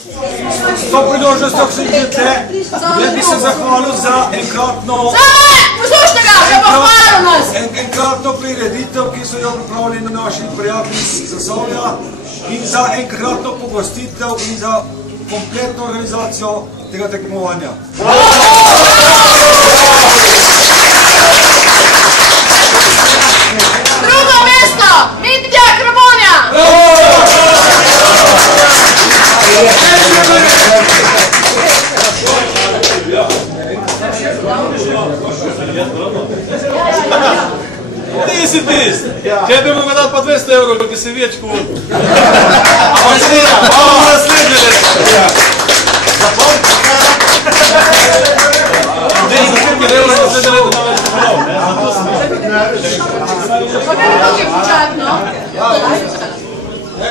S to priložnostjo, ko se idete, jaz bi se zahvalil za enkratno... Poslušajte ga, že pa hvala nas! Enkratno prireditev, ki so jo pripravili naši prijatelji iz Zasavja in za enkratno pogostitev in za kompletno organizacijo tega tekmovanja. Drugo mesto, Mitja Krmonja! Ti si tist! Če bi mogel dati pa 200 evrov, ki se več kot... Ampak se ne, malo naslednje leto! Dej, za 5 evrov naslednje leto na več popravo, ne? Zato sem... Pa kaj je tukaj počak, no?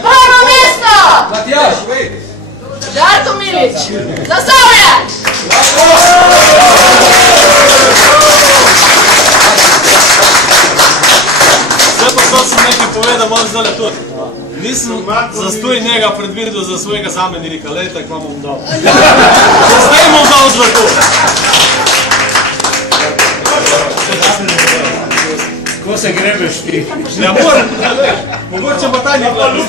Prvo mesto! Matjaž, vej! Žarko Milič, Zasavje! Zdaj pa to sem nekaj povedal, moram zdaj tudi. Nisem zastoj njega predvidel za svojega zamenika, lej, tako vam bom dal. Zdaj bom dal zlato. Ko se grebeš ti? Ja, moram, mogoče pa ta ni glavno.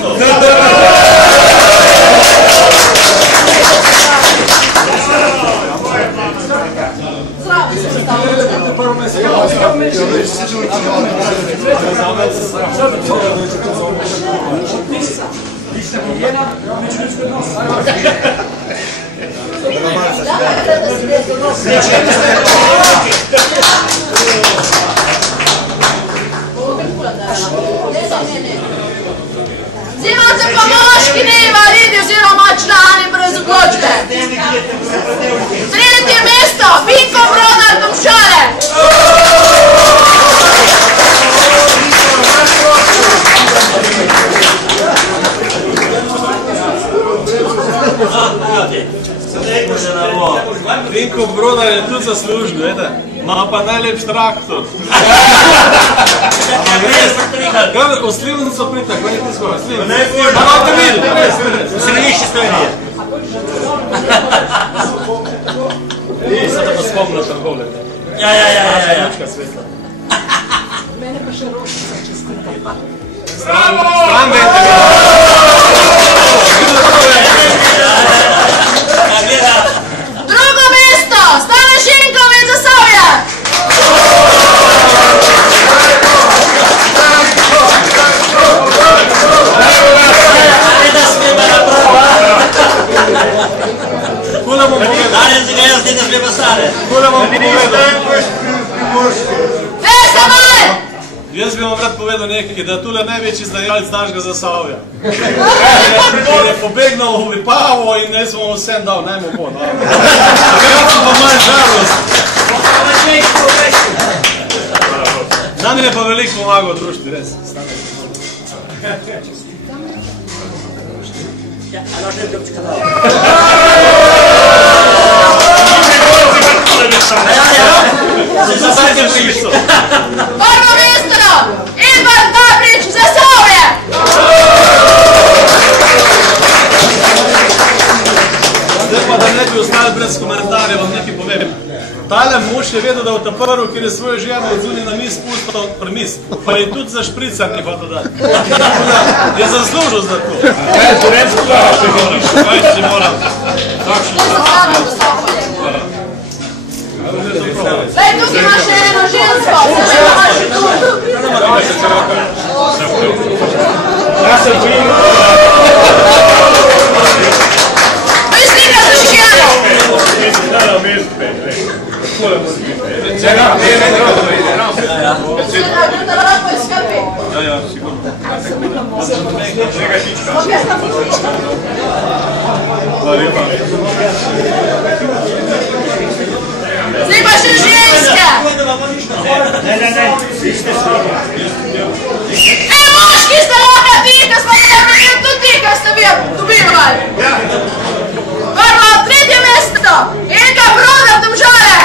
Vzimate pa moški neinvalidi oziroma člani brez odločbe. Tretje mesto, Vinko Brodar Domžale. Vinko Brodar je tudi zaslužen, vete. Ma pa najlepši traktor. V Slivnico pritak, kaj je ti skoro? Ma na avtomobil, v središči Slovenije. Sada pa spomnila trgovle. Ja. Lučka svetla. Mene pa še rošica čestita. Stran vete ga. Drugo mesto, Stane Šinković Zasavje. Kula bom povedal. Danes ga jaz tega treba stare. Kula bom povedal. Vesta Mare. Jaz bi vam rad povedal nekaj, da je tule največji izdajalec našega Zasavja. Ker je pobegnal v Vipavo in jaz vam vsem dal, najmo bo. Takrat sem pa manj žalost. Nam je pa veliko pomagal družiti, res. Prvo mesto, Edvard Babrič Zasavje. Zdaj pa, da ne bi ostali brez komentarja, vam nekaj povem. Tale mož je vedel, da v ta prvo, kjer je svojo ženo odzuni na mis pustil premis, pa je tudi za špricar ni hotel dati. Je zaslužil za to. Kaj si reč glava, če govoriš? Kaj si moram? Zdaj, tukaj imaš še eno žensko, se še imaš še tu. Ja se bojim. Slika za ženo. Ja, sigurno. Zdaj pa še ženske. Moški ste lahko ti, ko smo te tudi ti, ko ste vi dobivali. Prvo, tretje mesto, Vinko Brodar Domžale.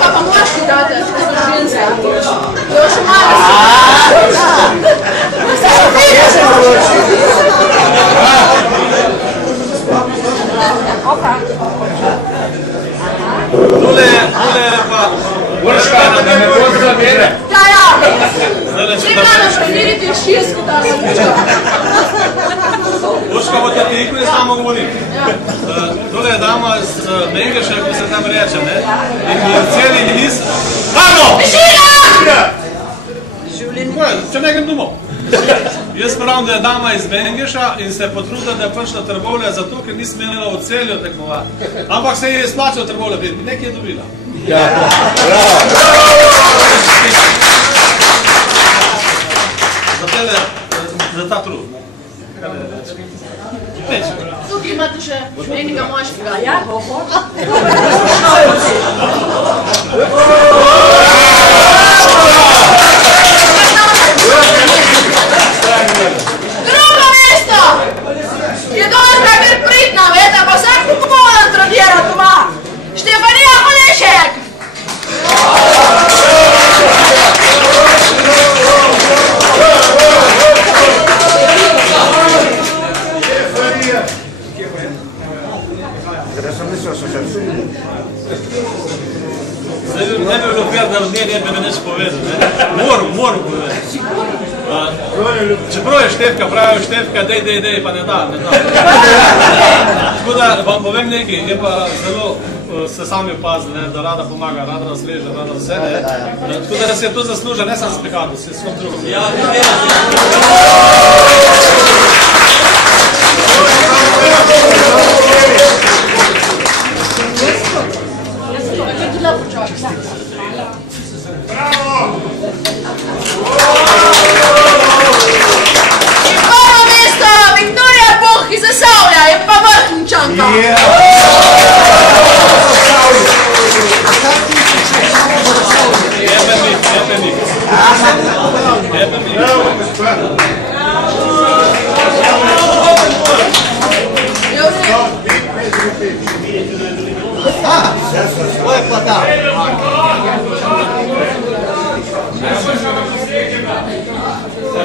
Da pa moški date, što smo ženske. Tule pa... Urška, da me bo zavere. Ja. Treba premiriti širsko ta zaključka. Urška bo te tiho in samo govori. Tole je dama iz Mengeša, ko se tam reče, ne? In je celi niz... Vamo! Tišina! Če ne grem domov. Jaz pravim, da je dama iz Mengeša in se je potrudila, da je prišla Trbovlja zato, ker nisem imela v Celju tekmovati. Ampak se je izplačala Trbovlja, nekaj je dobila. Ja, bravo. Za ta trud. Tukaj imate še enega moškega. Ja? Drugo mesto je Donka Pritna, vete, pa vsak pokodan tradira doma. Štefanija Holešek. Ne bi bilo fer, da od nje ne bi nič povedal. Moram povedati. Čeprav je Štefka, pravijo Štefka, dej, pa ne da. Tako da vam povem nekaj, je pa zelo se sami opazili, da rada pomaga, rada razleže, rada vse. Tako da se je to zasluža, ne samo spekatu, se je svom drugom. In prvo mesto Viktorija Boh iz Zasavlja je pa Vrhničanka.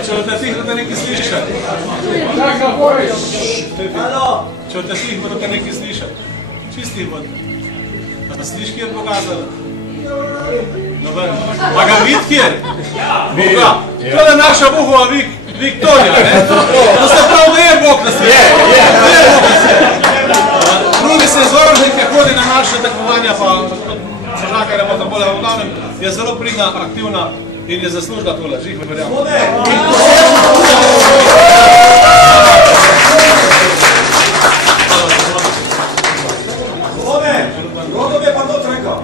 Če od tih bodo nekaj slišati. Če od tih bodo nekaj slišati. Čistih bodo. Pa sliš, kjer pokazali? Pa ga vid kjer? Boga. To je naša Bohova Viktorija, ne? To se prav ne je Bog na svetu. Drugi se izvršnike hodi na naše tekmovanja, pa Žakarja pa bolje v glavnem, je zelo pridna, aktivna in je zaslužila tole, žih verjamem. Rodom je pa to trega.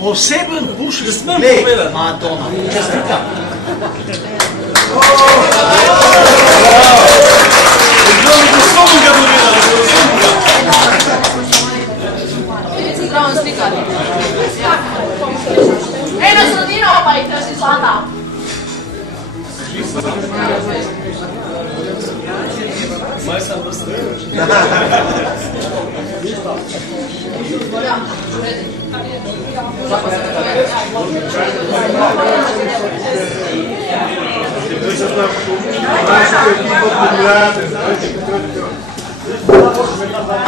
Poseben puš, ne smem povedati. Madonna, čestita. Zdravo slikati. Eno sredino pa jih da si zlata. Maj sam vrsta.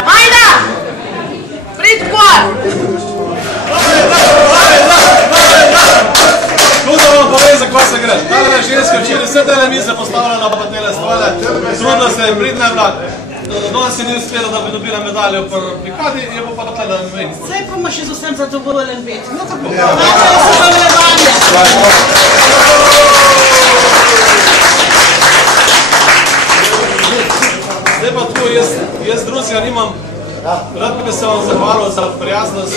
Ajde! Prid gor! Tudi vam povem, za kva se gre. Tale je ženska včeraj vse tele mize postavljala pa tele stole. Trudno se je pridna je bila. Danes si ni uspela, da bi dobila medaljo v Pikadi, je pa da tele ne vem. Saj pa ima še z vsem zadovoljen biti. No tako, nače so zavrevanje. Zdaj pa tu, jaz drugega nimam. Rad bi se vam zahvalil za prijaznost,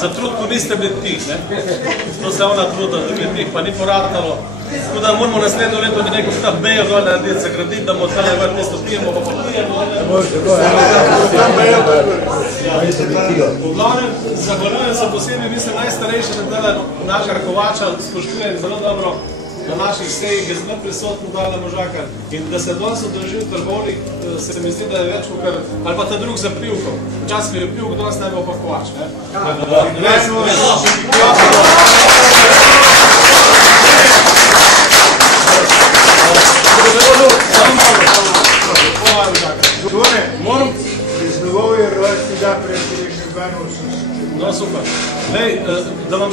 za trud, ko niste bili tih, ne? To se ona truda, da bi tih, pa ni poradnalo. Tako da moramo naslednjo leto nekaj ta bejo dol narediti, zagraditi, da bomo tale vrt mesto pijemo, pa popijemo. V glavnem, zahvaljujem se posebej, mislim, najstarejši na tele našega Kovača, spoštujem zelo dobro. Na naših sejih je zelo prisotno Dale Možakar in da se danes održi v Trbovljah, se mi zdi, da je več kot ali pa ta drug za Pivko. Včasih je Pivk, danes naj bo pa Kovač. Moram iznovovi rojstni dan pred 32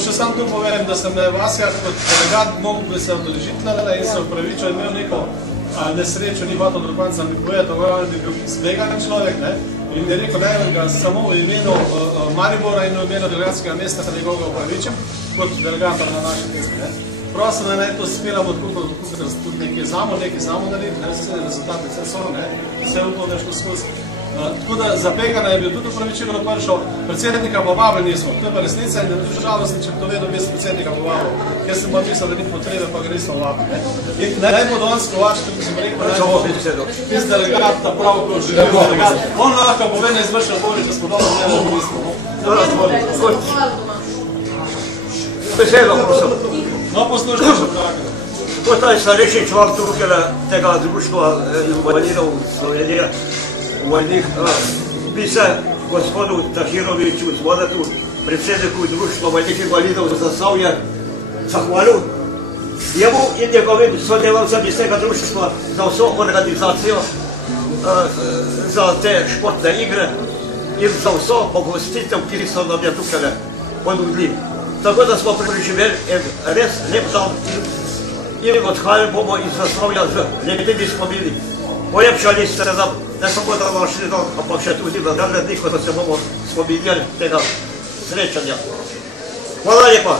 Še sam tu povem, da sem Vasja kot delegat mogel bi se odeležiti in se upravičil, imel neko nesrečo, ni hotel druganca mi povedati, da bi bil zbegan človek, ne? In je rekel, da ga samo v imenu Maribora in v imenu delegatskega mesta se njegovega upravičim kot delegata na naši tekmi, ne? Prosim, da naj to speljamo tudi nekaj znamo narediti, vse rezultate, vse so, ne? Vse v to nešto skozi. Tako da za Pegana je bil tudi upravičilo prišel, predsednika pa vabili nismo. To je pa resnica in žalostni, če bi to vedel bez predsednika vabili. Jaz sem pa mislil, da ni potrebe, pa ga nismo vabili. In naj bo danes Kovač, tudi sem rekel, naj bo iz delegat ta prav, ko želimo delegat. On lahko pove na izvršen odbori, če smo dobro gledali, da nismo. Besedo, prosim. No, poslušajte še pravi. Potaj starejši član tukaj tega društva invalidov Slovenije. Bi se gospodu Tahiroviću Zvonetu, predsjedniku društva vojnih invalidov Zasavje, zahvalil. Njemu in njegovim sodelavcem iz tega društva za vso organizacijo, za te športne igre in za vso pogostitev, ki so nam je tukaj ponudili. Tako da smo preživeli en res lep dan in odhajali bomo iz Zasavja z lepimi spomini. Polepšali ste nam ne samo da našli dan, ampak še tudi na dalje dni, ko se bomo spominjali tega srečanja. Hvala lepa!